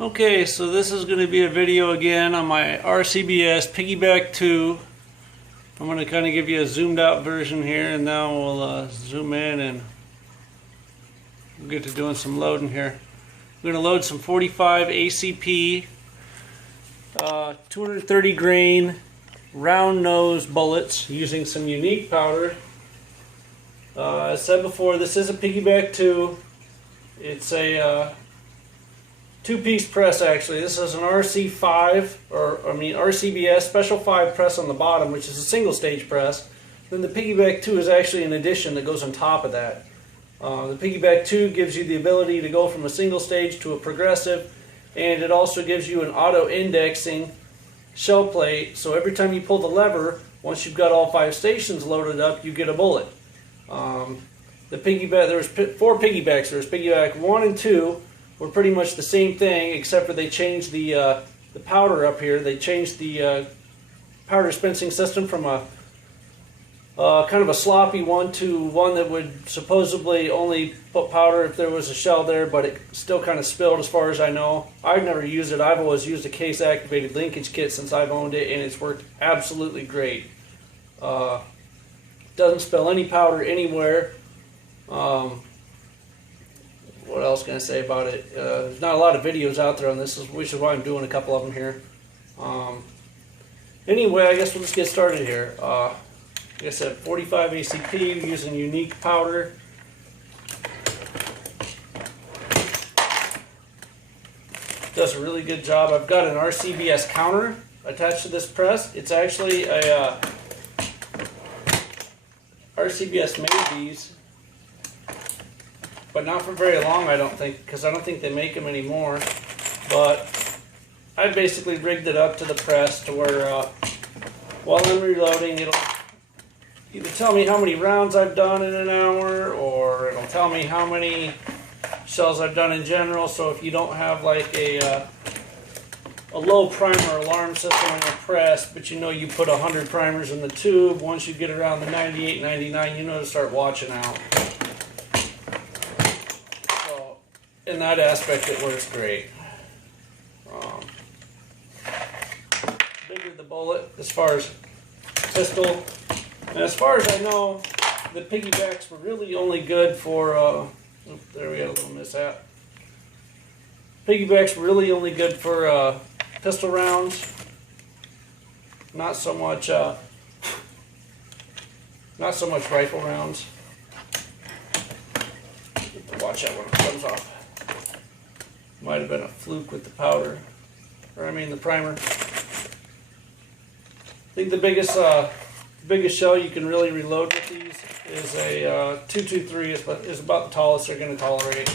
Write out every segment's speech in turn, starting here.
Okay, so this is going to be a video again on my Rcbs Piggyback 2. I'm going to kind of give you a zoomed out version here, and now we'll zoom in and we'll get to doing some loading here. We're going to load some 45 ACP 230 grain round nose bullets using some unique powder. As said before, this is a Piggyback 2. It's a two-piece press actually. This is an Rcbs Special 5 press on the bottom, which is a single stage press. Then the Piggyback 2 is actually an addition that goes on top of that. The Piggyback 2 gives you the ability to go from a single stage to a progressive, and it also gives you an auto-indexing shell plate, so every time you pull the lever, once you've got all 5 stations loaded up, you get a bullet. The Piggyback, there was 4 Piggybacks. There was Piggyback 1 and 2 were pretty much the same thing, except for they changed the powder up here. They changed the powder dispensing system from a kind of a sloppy one to one that would supposedly only put powder if there was a shell there, but it still kind of spilled as far as I know. I've never used it. I've always used a case activated linkage kit since I've owned it, and it's worked absolutely great. Doesn't spill any powder anywhere. What else can I say about it? There's not a lot of videos out there on this, which is why I'm doing a couple of them here. Anyway, I guess we'll just get started here. Like I said, 45 ACP using unique powder. Does a really good job. I've got an Rcbs counter attached to this press. It's actually a Rcbs made these, but not for very long, I don't think, because I don't think they make them anymore. But I basically rigged it up to the press to where while I'm reloading, it'll either tell me how many rounds I've done in an hour, or it'll tell me how many shells I've done in general. So if you don't have like a low primer alarm system on your press, but you know you put 100 primers in the tube, once you get around the 98, 99, you know to start watching out. So in that aspect it works great. Bigger the bullet as far as pistol. And as far as I know, the Piggybacks were really only good for, there we got a little mishap. Piggybacks were really only good for pistol rounds, not so much rifle rounds. Watch out when it comes off. Might have been a fluke with the powder, or I mean the primer. I think the biggest shell you can really reload with these is a 223 is about the tallest they're going to tolerate.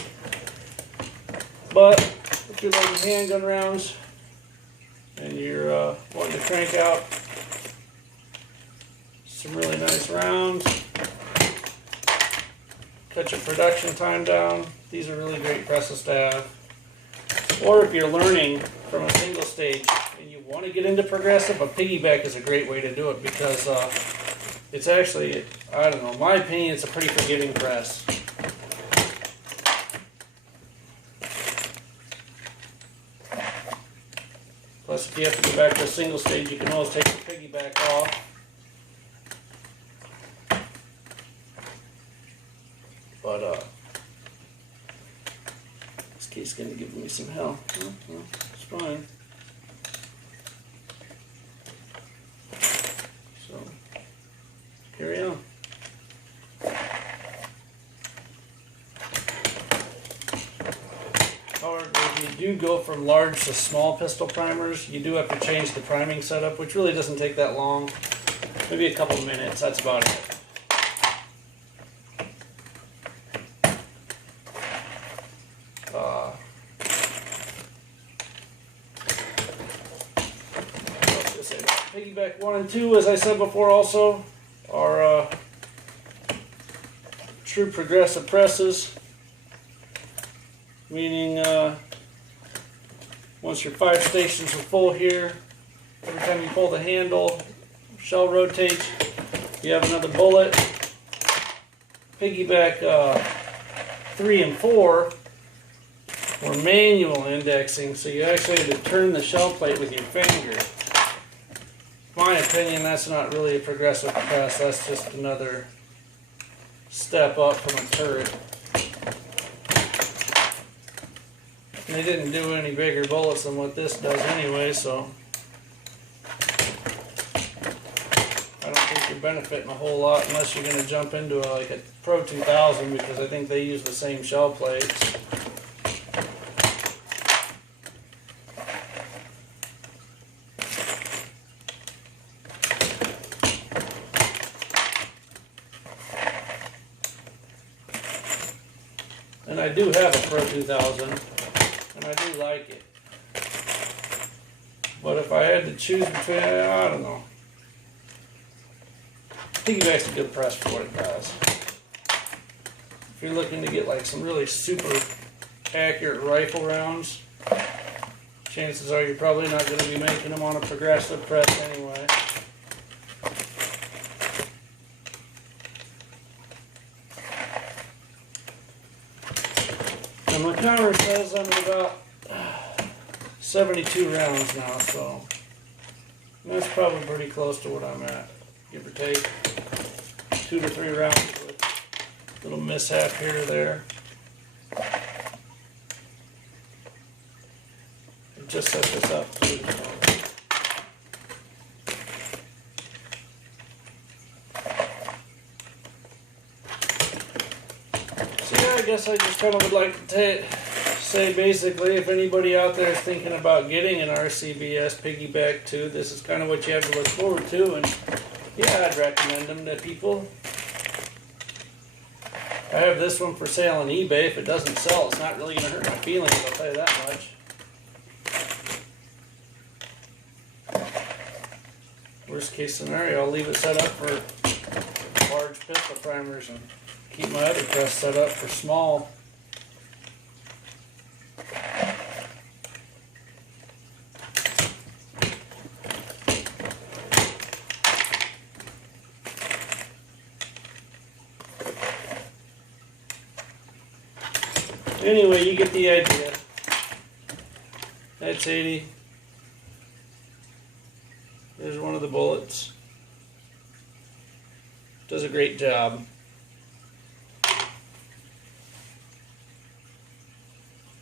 But if you're loading handgun rounds and you're wanting to crank out some really nice rounds, cut your production time down, these are really great presses to have. Or if you're learning from a single stage and you want to get into progressive, a Piggyback is a great way to do it, because it's actually, I don't know, in my opinion, it's a pretty forgiving press. Plus, if you have to go back to a single stage, you can always take the Piggyback off. But this case is going to give me some hell. Well, it's fine. So, carry on. However, if you do go from large to small pistol primers, you do have to change the priming setup, which really doesn't take that long. Maybe a couple of minutes, that's about it. Piggyback 1 and 2, as I said before, also are true progressive presses, meaning once your 5 stations are full here, every time you pull the handle, shell rotates, you have another bullet. Piggyback 3 and 4 or manual indexing, so you actually have to turn the shell plate with your finger. In my opinion, that's not really a progressive press, that's just another step up from a turret. And they didn't do any bigger bullets than what this does anyway, so I don't think you're benefiting a whole lot unless you're going to jump into like a Pro 2000, because I think they use the same shell plates. And I do have a Pro 2000, and I do like it. But if I had to choose between, I don't know. Piggyback's a good press for what it does. If you're looking to get like some really super accurate rifle rounds, chances are you're probably not going to be making them on a progressive press anyway. And my counter says I'm at about 72 rounds now, so that's probably pretty close to what I'm at, give or take 2 to 3 rounds with a little mishap here or there. I just set this up too. So yeah, I guess I just kind of would like to say basically, if anybody out there is thinking about getting an Rcbs Piggyback 2, this is kind of what you have to look forward to, and yeah, I'd recommend them to people. I have this one for sale on eBay. If it doesn't sell, it's not really going to hurt my feelings, I'll tell you that much. Worst case scenario, I'll leave it set up for large pistol primers and keep my other press set up for small. Anyway, you get the idea. That's 80. There's one of the bullets. Does a great job.